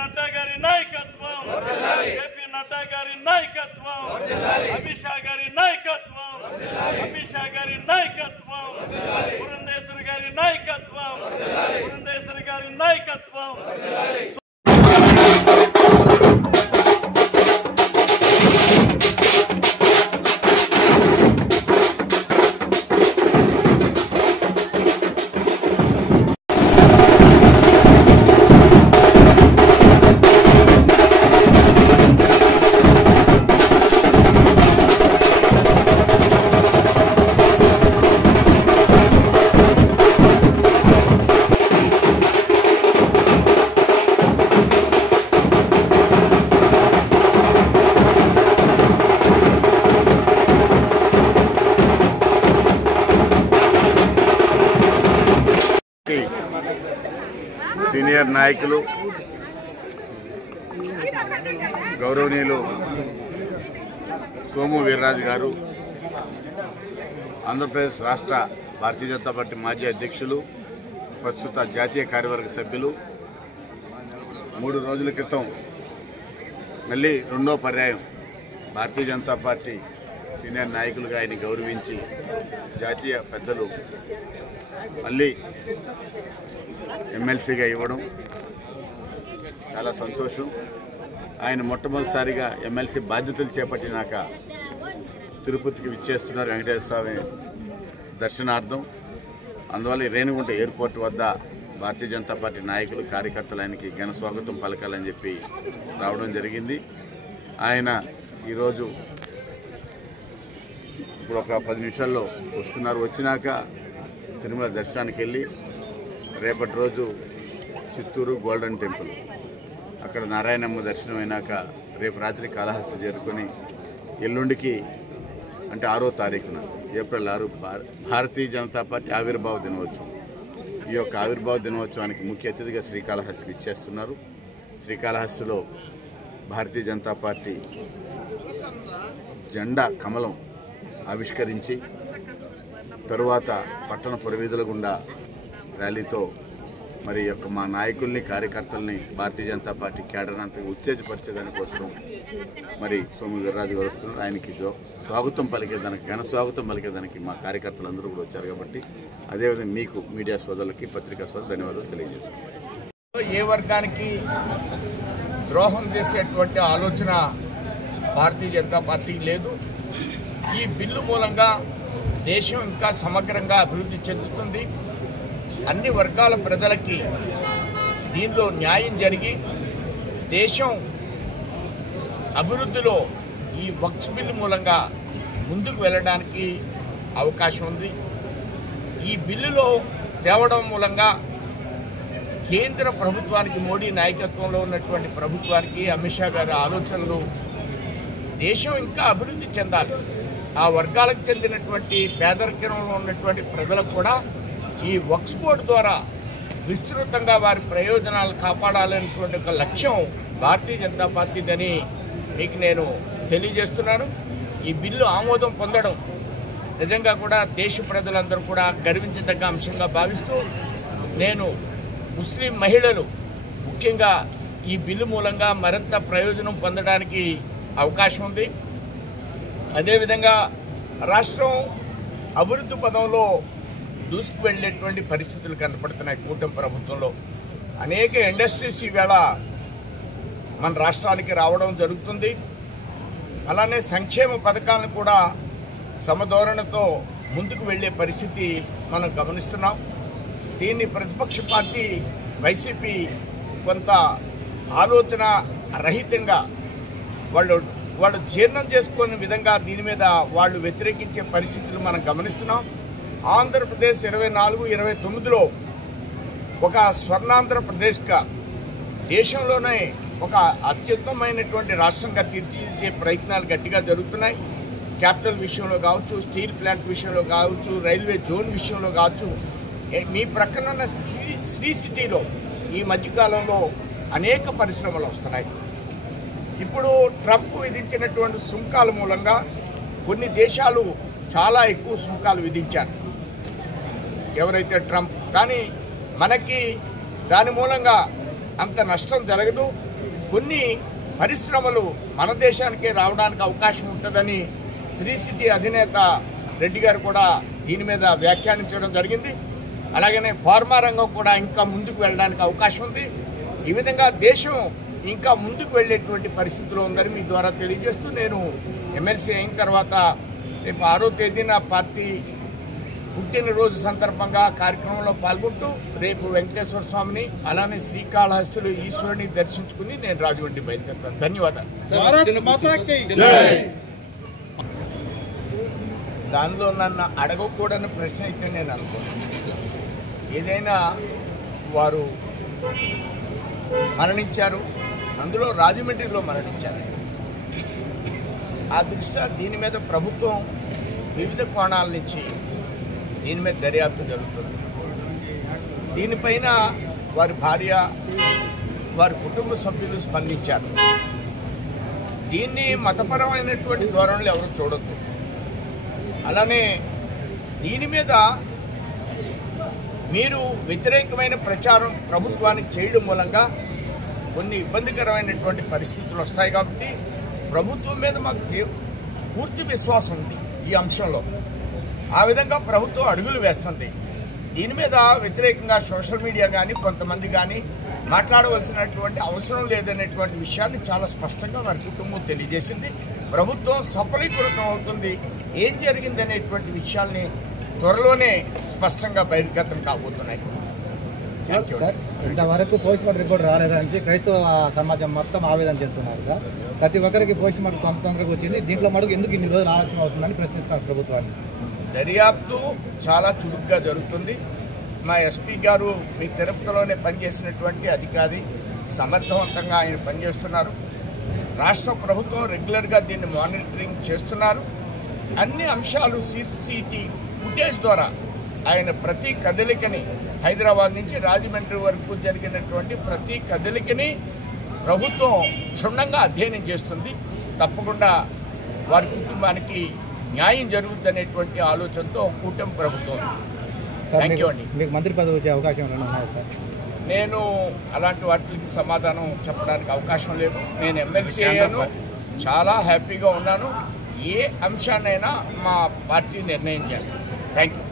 నడ్డా గారి నాయకత్వం, జేపీ నడ్డా గారి నాయకత్వం, అమిత్ షా గారి నాయకత్వం, అమిత్ షా గారి నాయకత్వం, పురంధేశ్వరి గారి నాయకత్వం, పురంధేశ్వరి గారి నాయకత్వం. సీనియర్ నాయకులు గౌరవనీయులు సోము వీర్రాజు గారు, ఆంధ్రప్రదేశ్ రాష్ట్ర భారతీయ జనతా పార్టీ మాజీ అధ్యక్షులు, ప్రస్తుత జాతీయ కార్యవర్గ సభ్యులు, 3 రోజుల క్రితం మళ్ళీ రెండో పర్యాయం భారతీయ జనతా పార్టీ సీనియర్ నాయకులుగా ఆయన గౌరవించి జాతీయ పెద్దలు మళ్ళీ ఎమ్మెల్సీగా ఇవ్వడం చాలా సంతోషం. ఆయన మొట్టమొదటిసారిగా ఎమ్మెల్సీ బాధ్యతలు చేపట్టినాక తిరుపతికి విచ్చేస్తున్నారు వెంకటేశ్వర స్వామి దర్శనార్థం. అందువల్ల రేణిగుంట ఎయిర్పోర్ట్ వద్ద భారతీయ జనతా పార్టీ నాయకులు, కార్యకర్తలు ఆయనకి ఘన స్వాగతం పలకాలని చెప్పి రావడం జరిగింది. ఆయన ఈరోజు ఇప్పుడు ఒక 10 నిమిషాల్లో వస్తున్నారు. వచ్చినాక తిరుమల దర్శనానికి వెళ్ళి రేపటి రోజు చిత్తూరు గోల్డెన్ టెంపుల్, అక్కడ నారాయణమ్మ దర్శనం అయినాక రేపు రాత్రి కాళహస్తి చేరుకొని ఎల్లుండికి అంటే 6వ తారీఖున ఏప్రిల్ 6 భారతీయ జనతా పార్టీ ఆవిర్భావ దినోత్సవం. ఈ యొక్క ఆవిర్భావ దినోత్సవానికి ముఖ్య అతిథిగా శ్రీకాళహస్తికి ఇచ్చేస్తున్నారు. శ్రీకాళహస్తిలో భారతీయ జనతా పార్టీ జెండా కమలం ఆవిష్కరించి తరువాత పట్టణ పురవీధుల గుండా ర్యాలీతో మరి యొక్క మా నాయకుల్ని, కార్యకర్తల్ని, భారతీయ జనతా పార్టీ క్యాడర్ అంతా ఉత్తేజపరిచేదాని కోసం మరి సోము వీర్రాజు గారు వస్తున్నారు. ఆయనకి స్వాగతం పలికేదానికి, ఘన స్వాగతం పలికేదానికి మా కార్యకర్తలు అందరూ కూడా వచ్చారు. కాబట్టి అదేవిధంగా మీకు మీడియా సోదరులకి, పత్రికా సోదరులకు ధన్యవాదాలు తెలియజేస్తున్నాను. ఏ వర్గానికి ద్రోహం చేసేటువంటి ఆలోచన భారతీయ జనతా పార్టీ లేదు. ఈ బిల్లు మూలంగా దేశం ఇంకా సమగ్రంగా అభివృద్ధి చెందుతుంది. అన్ని వర్గాల ప్రజలకి దీనిలో న్యాయం జరిగి దేశం అభివృద్ధిలో ఈ వక్ఫ్ బిల్లు మూలంగా ముందుకు వెళ్ళడానికి అవకాశం ఉంది. ఈ బిల్లులో తేవడం మూలంగా కేంద్ర ప్రభుత్వానికి, మోడీ నాయకత్వంలో ఉన్నటువంటి ప్రభుత్వానికి, అమిత్ షా గారి ఆలోచనలు దేశం ఇంకా అభివృద్ధి చెందాలి. ఆ వర్గాలకు చెందినటువంటి పేదరికంలో ఉన్నటువంటి ప్రజలకు కూడా ఈ వక్ఫ్ బోర్డు ద్వారా విస్తృతంగా వారి ప్రయోజనాలు కాపాడాలనేటువంటి ఒక లక్ష్యం భారతీయ జనతా పార్టీదని మీకు నేను తెలియజేస్తున్నాను. ఈ బిల్లు ఆమోదం పొందడం నిజంగా కూడా దేశ ప్రజలందరూ కూడా గర్వించదగ్గ అంశంగా భావిస్తూ, నేను ముస్లిం మహిళలు ముఖ్యంగా ఈ బిల్లు మూలంగా మరింత ప్రయోజనం పొందడానికి అవకాశం ఉంది. అదేవిధంగా రాష్ట్రం అభివృద్ధి పదంలో దూసుకు వెళ్ళేటువంటి పరిస్థితులు కనపడుతున్నాయి. కూటమి ప్రభుత్వంలో అనేక ఇండస్ట్రీస్ ఈవేళ మన రాష్ట్రానికి రావడం జరుగుతుంది. అలానే సంక్షేమ పథకాలను కూడా సమధోరణతో ముందుకు వెళ్ళే పరిస్థితి మనం గమనిస్తున్నాం. దీన్ని ప్రతిపక్ష పార్టీ వైసీపీ కొంత ఆలోచన రహితంగా వాళ్ళు జీర్ణం చేసుకునే విధంగా దీని మీద వాళ్ళు వ్యతిరేకించే పరిస్థితులు మనం గమనిస్తున్నాం. ఆంధ్రప్రదేశ్ 24-29లో ఒక స్వర్ణాంధ్రప్రదేశ్గా దేశంలోనే ఒక అత్యుత్తమైనటువంటి రాష్ట్రంగా తీర్చిదిద్దే ప్రయత్నాలు గట్టిగా జరుగుతున్నాయి. క్యాపిటల్ విషయంలో కావచ్చు, స్టీల్ ప్లాంట్ విషయంలో కావచ్చు, రైల్వే జోన్ విషయంలో కావచ్చు. మీ ప్రక్కన ఉన్న శ్రీ సిటీలో ఈ మధ్యకాలంలో అనేక పరిశ్రమలు వస్తున్నాయి. ఇప్పుడు ట్రంప్ విధించినటువంటి సుంకాల మూలంగా కొన్ని దేశాలు చాలా ఎక్కువ సుంకాలు విధించారు ఎవరైతే ట్రంప్. కానీ మనకి దాని మూలంగా అంత నష్టం జరగదు. కొన్ని పరిశ్రమలు మన దేశానికే రావడానికి అవకాశం ఉంటుందని శ్రీ సిటీ అధినేత రెడ్డి గారు కూడా దీని మీద వ్యాఖ్యానించడం జరిగింది. అలాగనే ఫార్మా రంగం కూడా ఇంకా ముందుకు వెళ్ళడానికి అవకాశం ఉంది. ఈ విధంగా దేశం ఇంకా ముందుకు వెళ్ళేటువంటి పరిస్థితిలో ఉందని మీ ద్వారా తెలియజేస్తూ, నేను ఎమ్మెల్సీ అయిన తర్వాత రేపు 6వ తేదీన పార్టీ పుట్టినరోజు సందర్భంగా కార్యక్రమంలో పాల్గొంటూ రేపు వెంకటేశ్వర స్వామిని అలానే శ్రీకాళహస్తులు ఈశ్వరుని దర్శించుకుని నేను రాజమండ్రి బయలుదేరుతాను. ధన్యవాదాలు. దానిలో నన్ను అడగకూడని ప్రశ్న అయితే నేను అనుకున్నాను. ఏదైనా వారు మరణించారు, అందులో రాజమండ్రిలో మరణించారు. ఆ దృష్ట్యా దీని మీద ప్రభుత్వం వివిధ కోణాల నుంచి దీని మీద దర్యాప్తు జరుగుతుంది. దీనిపైన వారి భార్య, వారి కుటుంబ సభ్యులు స్పందించారు. దీన్ని మతపరమైనటువంటి ధోరణులు ఎవరు చూడొద్దు. అలానే దీని మీద మీరు వ్యతిరేకమైన ప్రచారం ప్రభుత్వానికి చేయడం మూలంగా కొన్ని ఇబ్బందికరమైనటువంటి పరిస్థితులు వస్తాయి. కాబట్టి ప్రభుత్వం మీద మాకు పూర్తి విశ్వాసం ఉంది ఈ అంశంలో. ఆ విధంగా ప్రభుత్వం అడుగులు వేస్తుంది. దీని మీద వ్యతిరేకంగా సోషల్ మీడియా కానీ కొంతమంది కానీ మాట్లాడవలసినటువంటి అవసరం లేదనేటువంటి విషయాన్ని చాలా స్పష్టంగా వారి కుటుంబం తెలియజేసింది. ప్రభుత్వం సఫలీకృతం అవుతుంది. ఏం జరిగింది అనేటువంటి విషయాల్ని త్వరలోనే స్పష్టంగా బహిర్గతం కాబోతున్నాయి. ఇంతవరకు పోస్ట్ మార్టం రిపోర్ట్ రాలేదని క్రైస్తవ సమాజం మొత్తం ఆవేదన చెప్తున్నారు సార్. ప్రతి ఒక్కరికి పోస్ట్ మార్టం తొందరగా వచ్చింది, దీంట్లో మటుకు ఎందుకు ఇన్ని రోజులు ఆలస్యం అవుతుందని ప్రశ్నిస్తున్నారు ప్రభుత్వాన్ని. దర్యాప్తు చాలా చురుగ్గా జరుగుతుంది. మా ఎస్పీ గారు మీ తిరుపతిలోనే పనిచేసినటువంటి అధికారి, సమర్థవంతంగా ఆయన పనిచేస్తున్నారు. రాష్ట్ర ప్రభుత్వం రెగ్యులర్గా దీన్ని మానిటరింగ్ చేస్తున్నారు. అన్ని అంశాలు CCTV ఫుటేజ్ ద్వారా ఆయన ప్రతి కదలికని, హైదరాబాద్ నుంచి రాజమండ్రి వరకు జరిగినటువంటి ప్రతి కదలికని ప్రభుత్వం క్షుణ్ణంగా అధ్యయనం చేస్తుంది. తప్పకుండా వారి కుటుంబానికి న్యాయం జరుగుతుందనేటువంటి ఆలోచనతో కూటమి ప్రభుత్వం. థ్యాంక్ యూ అండి. మీకు మంత్రి పదవి వచ్చే అవకాశం ఉన్నాయి సార్? నేను అలాంటి వాటికి సమాధానం చెప్పడానికి అవకాశం లేదు. నేను ఎమ్మెల్సీ అయ్యాను, చాలా హ్యాపీగా ఉన్నాను. ఏ అంశాన్నైనా మా పార్టీ నిర్ణయం చేస్తుంది. Thank you.